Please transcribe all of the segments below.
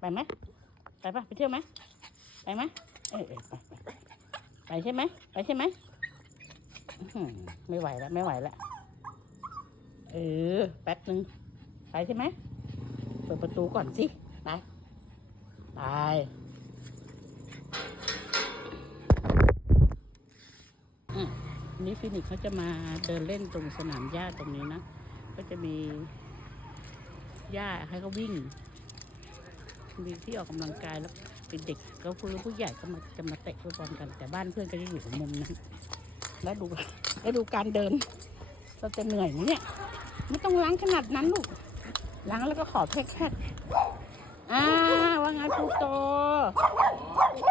ไปไหมไปปะไปเที่ยวไหมไปไหมเออไปไปไปใช่ไหมไปใช่ไหมไม่ไหวแล้วไม่ไหวแล้วเออแป๊บนึงไปใช่ไหมเปิดประตูก่อนสิไปไปอืมนี้ฟินิกเขาจะมาเดินเล่นตรงสนามหญ้าตรงนี้นะ ก็จะมีหญ้าให้เขาวิ่ง มีที่ออกกำลังกายแล้วเป็นเด็กก็ผู้ผู้ใหญ่ก็มาจะมาเตะฟุตบอลกัน แต่บ้านเพื่อนก็จะอยู่มุมนั้นแล้วดูแล้วดูการเดิน เราจะเหนื่อยไหมเนี่ยไม่ต้องล้างขนาดนั้นลูกล้างแล้วก็ขอแค่แค่อ่าว่าไงปูโต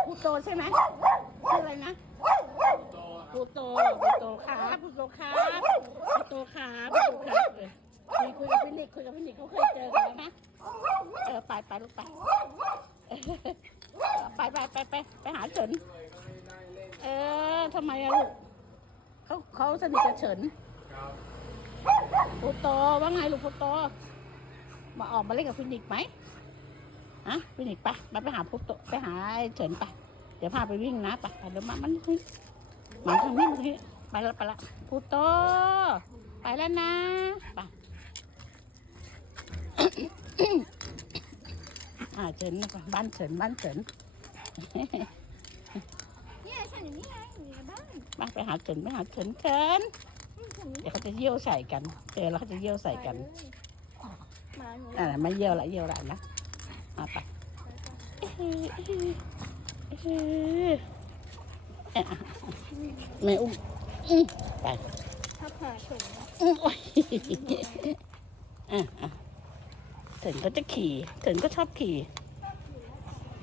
ปูโตใช่ไหมชื่ออะไรนะปูโตปูโตครับปูโตครับปูโตครับปูโตครับเออคุยคุยกับพี่นิกคุยกับพี่นิกเขาเคยเจอกันแล้วนะเออไปไปลูกไป ไปไปไปไปหาเฉิน เออทำไมอะลูกเขาเขาสนิทกับเฉินปูโตว่าไงลูกปูโต มาออกมาเล่นกับฟินิกไหมฮะฟินิกส์ไปไปไปหาปูโตไปหาเฉินไปเดี๋ยวพาไปวิ่งนะไปไปเดี๋ยวมามันมาทางนี้มาทางนี้ไปล้วไปละปูโต ไปแล้วนะไปอ่าเฉินบ้านเฉินบ้านเฉิน เนี่ยฉันอยู่นี่ไงอยู่ในบ้านมาไปหาเฉินไปหาเฉินเฉินอืมฉันเดี๋ยวเขาจะเยี่ยวใส่กันเจอแล้วเขาจะเยี่ยวใส่กันหมาหนูอ่ามาเยี่ยวละเยี่ยวละนะมาไปแม่อุ้มอืมไปถ้าผ่าถุงอืมโอ้ยอะอะเฉินก็จะขี่เฉินก็ชอบขี่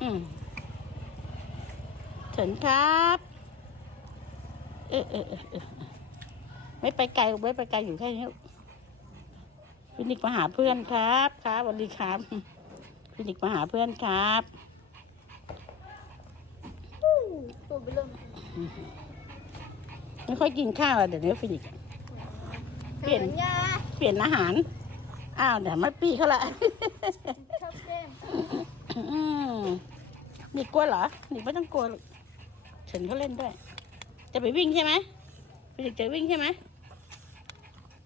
อืม เฉินครับ เออเออเออเออไม่ไปไกลหรอกไม่ไปไกลอยู่แค่นี้ฟินิกมาหาเพื่อนครับครับสวัสดีครับฟินิกมาหาเพื่อนครับตัวเบลุ่มไม่ค่อยกินข้าวอะเดี๋ยวนี้ฟินิกเปลี่ยนยาเปลี่ยนอาหาร อ้าวเดี๋ยวมาปีเขาละชอบเล่นอืมนี่กลัวเหรอนี่ไม่ต้องกลัวหรอกเฉินเขาเล่นด้วย จะไปวิ่งใช่ไหมฟินิกจะวิ่งใช่ไหม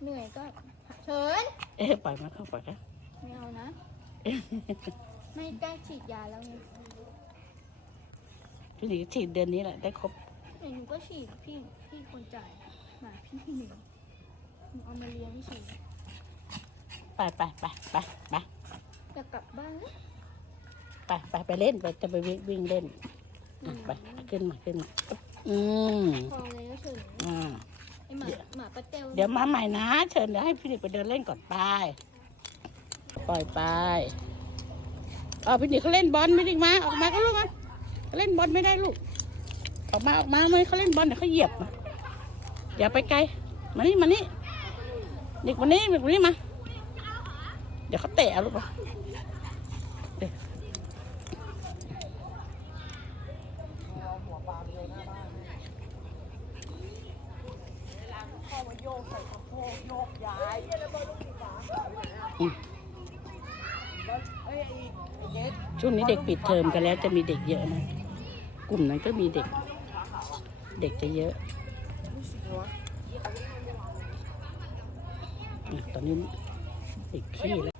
เหนื่อยก็เฉินเอ๊ะปล่อยมาเข้าปล่อยนะไม่เอานะ ไม่ใกล้ฉีดยาแล้วไงฟินิกฉีดเดือนนี้แหละได้ครบเดี๋ยวหนูก็ฉีดพี่พี่คนจ่ายหมาพี่หนึ่งหนูเอามาเลี้ยงฉีดไปไปไปไปไปจะกลับบ้านแล้ว ไปไปไปเล่นไปจะไปวิ่งวิ่งเล่นอะ ไปขึ้นมาขึ้นมาอืมพอแล้วเฉินอ่าไอหมาหมาปลาเตลเดี๋ยวมาใหม่นะ เชิญเดี๋ยวให้ฟินิกไปเดินเล่นก่อนไปปล่อยไปเอาฟินิกเขาเล่นบอลไม่ได้มาออกมาก็ลูกมาเขาเล่นบอลไม่ได้ลูก ออกมาออกมาไม่เขาเล่นบอลเดี๋ยวเขาเหยียบนะอย่าไปไกลมานี่มานี่เด็กวันนี้เด็กวันนี้มา เดี๋ยวเขาเตะเอาลูกมาเดี๋ยว ช่วงนี้เด็กปิดเทอมกันแล้วจะมีเด็กเยอะนะ กลุ่มนั้นก็มีเด็ก เด็กจะเยอะอะตอนนี้เด็กขี้แล้ว